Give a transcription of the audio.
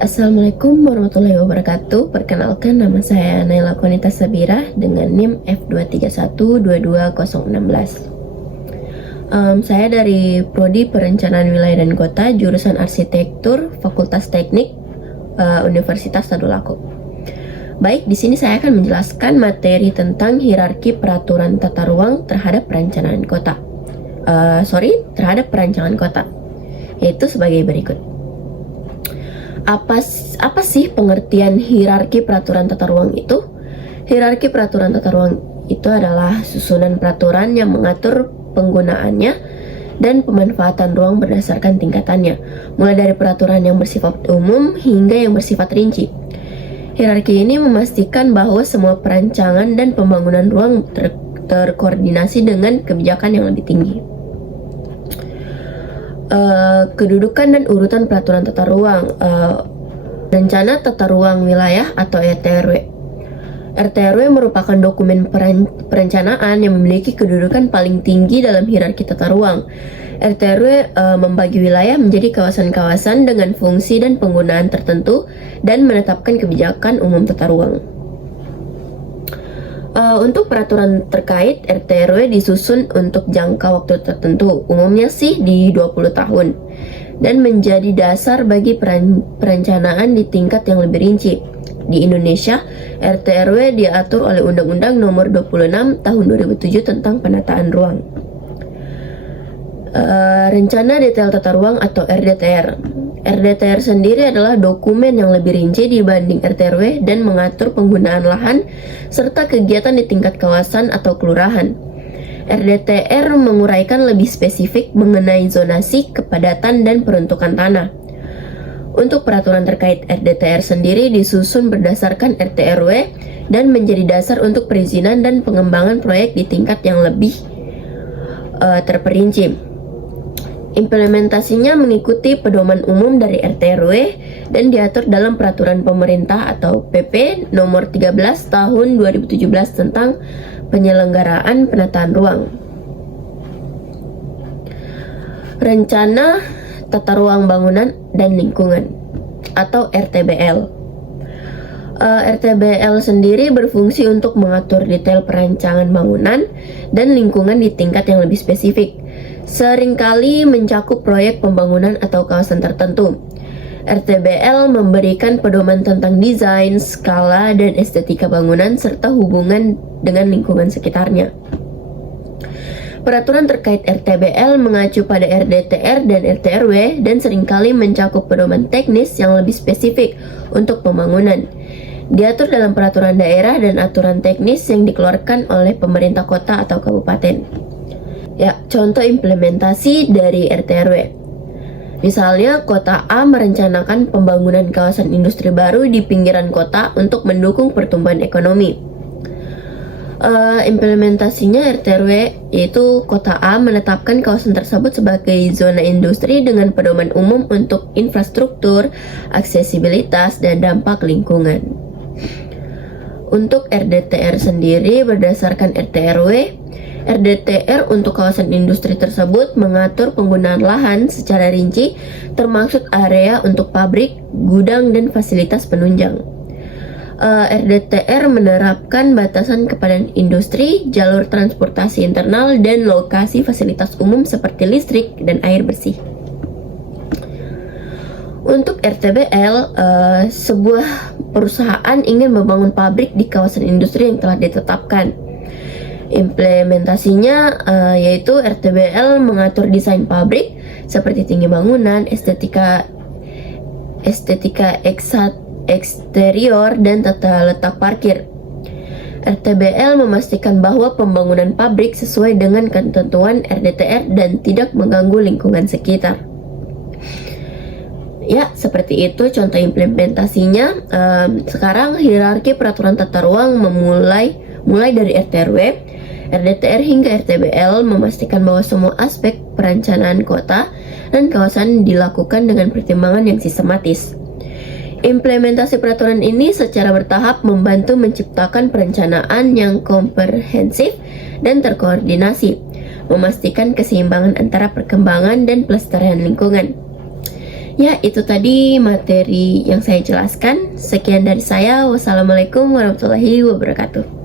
Assalamualaikum warahmatullahi wabarakatuh. Perkenalkan, nama saya Naila Konita Sabira dengan NIM F231222016. Saya dari Prodi Perencanaan Wilayah dan Kota, jurusan Arsitektur, Fakultas Teknik, Universitas Tadulako. Baik, di sini saya akan menjelaskan materi tentang hierarki peraturan tata ruang terhadap perencanaan kota. Terhadap perancangan kota, yaitu sebagai berikut. Apa sih pengertian hierarki peraturan tata ruang itu? Hierarki peraturan tata ruang itu adalah susunan peraturan yang mengatur penggunaannya dan pemanfaatan ruang berdasarkan tingkatannya, mulai dari peraturan yang bersifat umum hingga yang bersifat rinci. Hierarki ini memastikan bahwa semua perancangan dan pembangunan ruang terkoordinasi dengan kebijakan yang lebih tinggi. Kedudukan dan urutan peraturan tata ruang. Rencana Tata Ruang Wilayah atau RTRW. RTRW merupakan dokumen perencanaan yang memiliki kedudukan paling tinggi dalam hierarki tata ruang. RTRW membagi wilayah menjadi kawasan-kawasan dengan fungsi dan penggunaan tertentu dan menetapkan kebijakan umum tata ruang. Untuk peraturan terkait, RTRW disusun untuk jangka waktu tertentu, umumnya sih di 20 tahun, dan menjadi dasar bagi perencanaan di tingkat yang lebih rinci. Di Indonesia, RTRW diatur oleh Undang-Undang Nomor 26 Tahun 2007 tentang Penataan Ruang. Rencana Detail Tata Ruang atau RDTR. RDTR sendiri adalah dokumen yang lebih rinci dibanding RTRW dan mengatur penggunaan lahan serta kegiatan di tingkat kawasan atau kelurahan. RDTR menguraikan lebih spesifik mengenai zonasi, kepadatan, dan peruntukan tanah. Untuk peraturan terkait RDTR sendiri disusun berdasarkan RTRW dan menjadi dasar untuk perizinan dan pengembangan proyek di tingkat yang lebih terperinci. Implementasinya mengikuti pedoman umum dari RTRW dan diatur dalam Peraturan Pemerintah atau PP Nomor 13 Tahun 2017 tentang penyelenggaraan penataan ruang. Rencana Tata Ruang Bangunan dan Lingkungan atau RTBL. RTBL sendiri berfungsi untuk mengatur detail perancangan bangunan dan lingkungan di tingkat yang lebih spesifik. Seringkali mencakup proyek pembangunan atau kawasan tertentu. RTBL memberikan pedoman tentang desain, skala, dan estetika bangunan serta hubungan dengan lingkungan sekitarnya. Peraturan terkait RTBL mengacu pada RDTR dan RTRW dan seringkali mencakup pedoman teknis yang lebih spesifik untuk pembangunan. Diatur dalam peraturan daerah dan aturan teknis yang dikeluarkan oleh pemerintah kota atau kabupaten. Ya, contoh implementasi dari RTRW. Misalnya, kota A merencanakan pembangunan kawasan industri baru di pinggiran kota untuk mendukung pertumbuhan ekonomi. Implementasinya RTRW yaitu kota A menetapkan kawasan tersebut sebagai zona industri dengan pedoman umum untuk infrastruktur, aksesibilitas, dan dampak lingkungan. Untuk RDTR sendiri berdasarkan RDTR untuk kawasan industri tersebut mengatur penggunaan lahan secara rinci, termasuk area untuk pabrik, gudang, dan fasilitas penunjang. RDTR menerapkan batasan kepada industri, jalur transportasi internal, dan lokasi fasilitas umum seperti listrik dan air bersih. Untuk RTBL, sebuah perusahaan ingin membangun pabrik di kawasan industri yang telah ditetapkan. Implementasinya yaitu RTBL mengatur desain pabrik seperti tinggi bangunan, estetika eksterior, dan tata letak parkir. RTBL memastikan bahwa pembangunan pabrik sesuai dengan ketentuan RDTR dan tidak mengganggu lingkungan sekitar. Ya, seperti itu contoh implementasinya. Sekarang hierarki peraturan tata ruang mulai dari RTRW, RDTR hingga RTBL memastikan bahwa semua aspek perencanaan kota dan kawasan dilakukan dengan pertimbangan yang sistematis. Implementasi peraturan ini secara bertahap membantu menciptakan perencanaan yang komprehensif dan terkoordinasi, memastikan keseimbangan antara perkembangan dan pelestarian lingkungan. Ya, itu tadi materi yang saya jelaskan. Sekian dari saya. Wassalamualaikum warahmatullahi wabarakatuh.